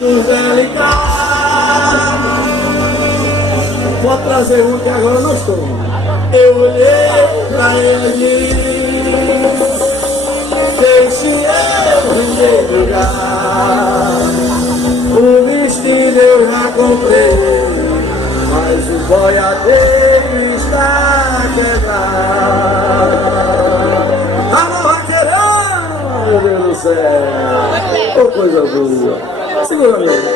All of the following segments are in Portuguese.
Delicado. Pode trazer um que agora não estou. Eu olhei pra ele, deixe eu lugar. O vestido eu já comprei, mas o boiadeiro está quebrado. Alô, vaqueirão, meu Deus do céu, oh, coisa boa. Segura mesmo.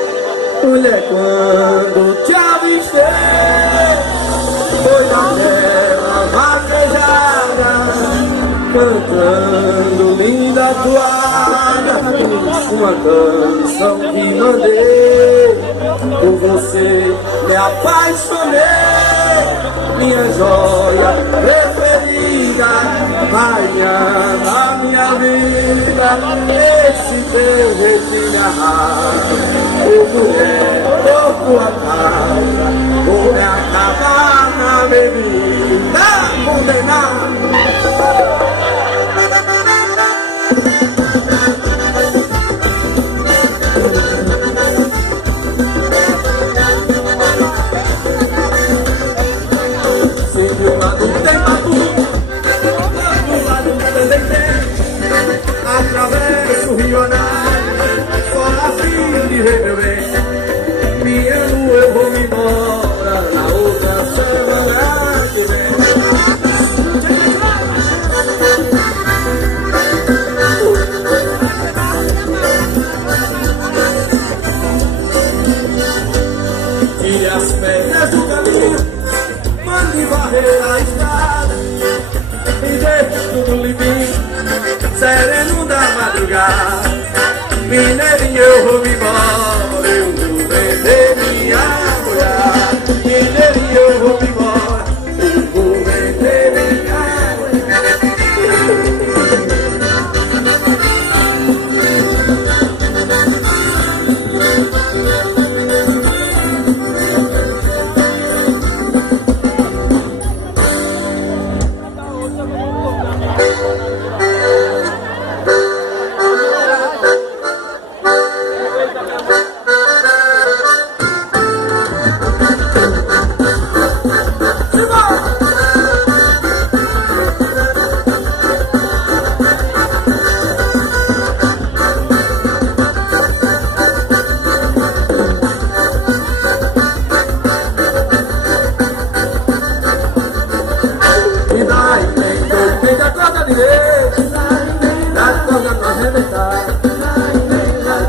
Mulher, quando te avistei, foi daquela vaquejada, cantando linda toada, uma canção que mandei. Por você me apaixonei, minha joia preferida, rainha da minha vida, esse teu jeitinho arrasa. Ô mulher, tô tua casa, vou me acabar na bebida, condenado. Atravesso o Rio Anália, só a fim de ver meu bem. Minha lua, eu vou me embora na outra semana que vem. Tire as pedras do caminho, mande varrer a estrada e deixe tudo limpinho, sereno da madrugada. Mineirinho, eu vou me embora, eu vou vender minha mulher. Mineirinho, eu vou me embora, eu vou vender minha mulher.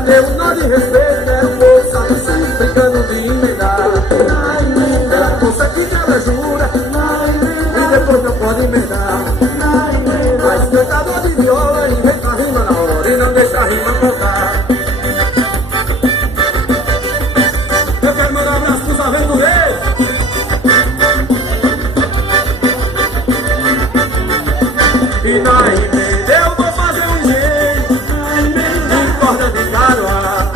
Eu não lhe respeito, é um pouco sabe, brincando de emendar. Ela força que quebra jura, e depois não pode emendar. Mas cantador de viola inventa a rima na hora e não deixa a rima contar. Eu quero mandar um abraço pros aventureiros. E na emenda eu vou fazer um jeito de corda de garoa.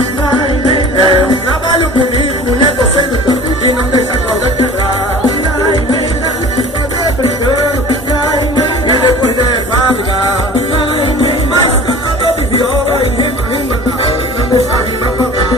É um trabalho bonito, mulher, você no canto que não deixa a corda quebrar. Fazer brincando e depois levar ligar. Mas cantador de viola e rima na hora, não deixa a rima faltar.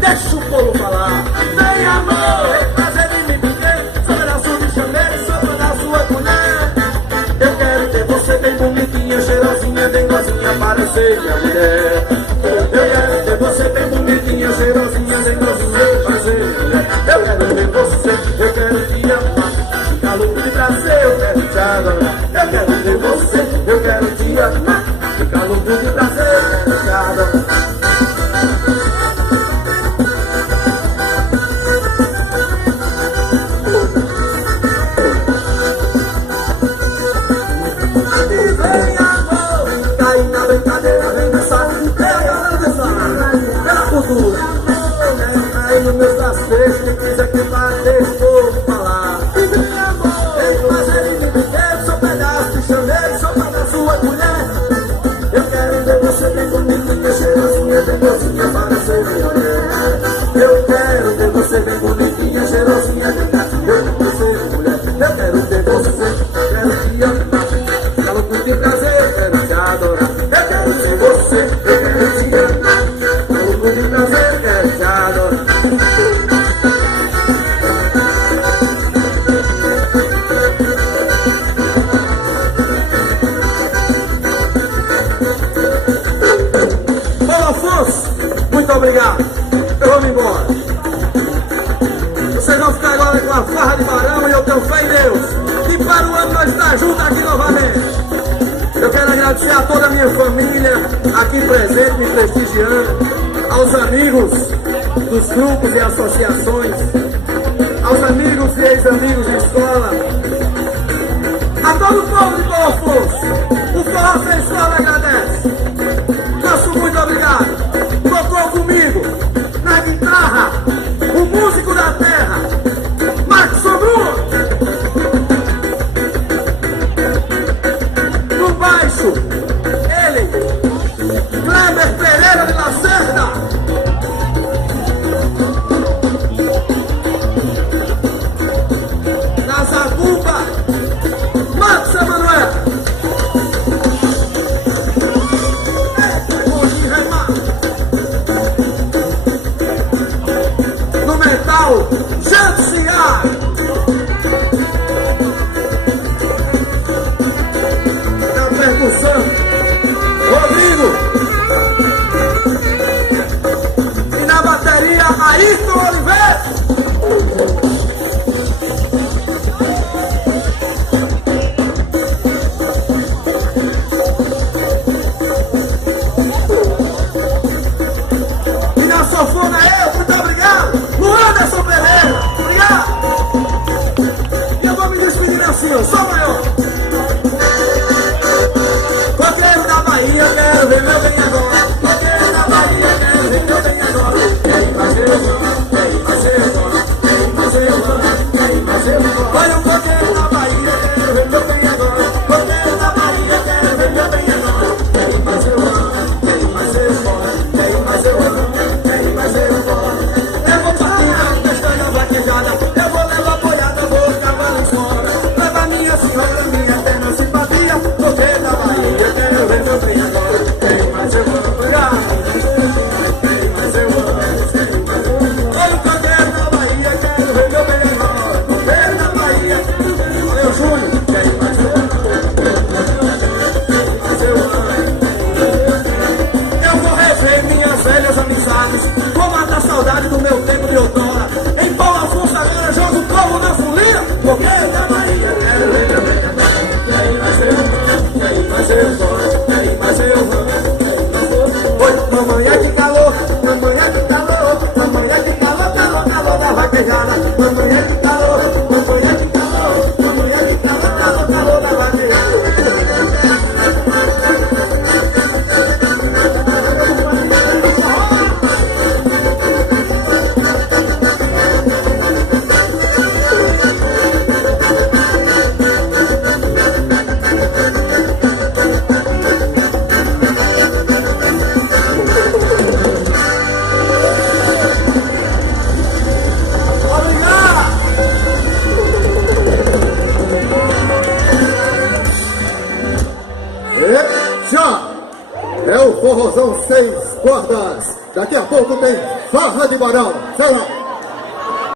Deixa o povo falar. Vem amor, é prazer em me viver. Sou pedaço de chameiro, sou pedaço da colher. Eu quero ter você bem bonitinha, cheirosinha, bem gozinha para ser minha mulher. Eu quero ter você bem bonitinha, cheirosinha, bem gozinha para ser minha mulher. Eu quero ver você, eu quero te amar. Ficar louco de prazer, eu quero te adorar. Eu quero ver você, eu quero te amar. Ficar louco de prazer, eu quero te adorar. Vem amor, cai na brincadeira, vem dançar. cacete, quem quiser que bater, vou falar. Ei, prazer em me viver, sou pedaço de chameiro, sou para sua mulher. Eu quero ver você bem bonitinha, cheirosinha, bem docinha para ser minha mulher. Eu quero ver você bem bonitinha, cheirosinha, bem gatinha para ser mulher. Eu quero ver você, quero te amar, quero curtir prazer, eu quero te adorar. Eu quero ser você, eu quero te amar, quero curtir prazer, eu quero te adorar. Muito obrigado, eu vou me embora. Vocês vão ficar agora com a farra de barão e eu tenho fé em Deus. E para o ano nós estar juntos aqui novamente. Eu quero agradecer a toda a minha família aqui presente, me prestigiando, aos amigos dos grupos e associações, aos amigos e ex-amigos de escola, a todo o povo de Boa Força. O Forró Sem Escola agradece. Nosso muito obrigado. Tocou comigo na guitarra o músico da terra, Marcos Sobrua. No baixo, ele, Kleber Pereira de Lacerda. Na zabumba, Marcos Emanuel. Janto Ciar. Na percussão, Rodrigo. E na bateria, Ayrton Oliveira. E na sanfona eu, muito obrigado, Anderson Pereira, obrigado! E eu vou me despedir assim, ó, só maior. Coqueiro da Bahia, quero ver meu bem agora. Coqueiro da Bahia, quero ver meu bem agora. Quem vai ser o dono? Quem vai ser o dono? Quem vai ser o dono? Quem vai ser o dono? Olha o coqueiro da Bahia, quero ver meu bem agora. Coqueiro da Bahia, quero ver meu bem agora. Quem vai ser o dono? Quem vai ser o dono? Quem vai ser o dono? Quem vai ser o dono? Eu vou levar boiada, vou cavalo fora. Leva minha senhora, minha eterna simpatia. Porque da Bahia, quero ver meu bem agora. Quem mais eu vou procurar? Quem mais eu vou? Olha o coqueiro da Bahia, quero ver meu bem agora. Coqueiro da Bahia, olha o Júnior. Quem mais eu vou? Quem mais eu vou? Eu vou rever minhas velhas amizades. Vou matar a saudade do meu tempo de outrora. Em Paulo Afonso agora joga o povo na folia. Coqueiro da Bahia, quero ver meu bem agora. Quem vai ser o dono? Quem vai ser o dono? Quem vai ser o dono? Oi, mamãe é de calor, mamãe é de calor, mamãe é de calor, calor, calor da vaquejada. Mamãe é de calor, mamãe é de calor, mamãe é de calor, calor, calor da vaquejada. É o Forrozão 6 cordas. Daqui a pouco tem Farra de Barão. Sei lá.